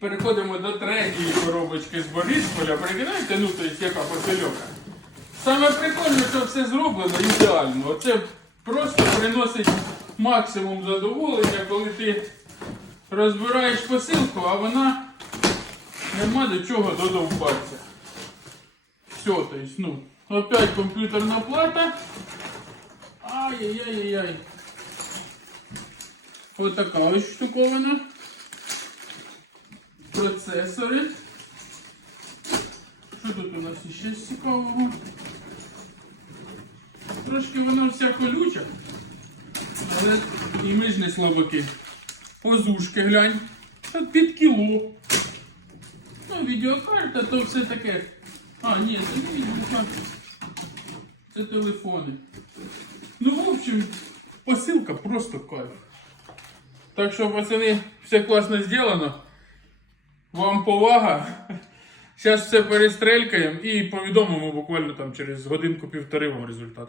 Переходимо до третьої коробочки з Борисполя. Прикидаєте, ну то есть яка посильока. Саме прикольне, що все зроблено ідеально. Оце просто приносить максимум задоволення, коли ти розбираєш посилку, а вона нема до чого додовбатися. Все, то есть, ну, опять комп'ютерна плата. Ай-яй-яй-яй. Ось така ось штуковина. Процесори. Що тут у нас ще цікавого? Трошки воно вся колюча. Але і ми ж не слабаки. Позушки глянь. Тут під кіло. Ну, відеокарта, то все таке. А, ні, це не відеокарта. Це телефони. Ну, в общем, посилка просто кайф. Так що, пацани, все класно зроблено. Вам повага. Зараз все перестрелькаємо і повідомимо буквально там через годинку-півтори вам результат.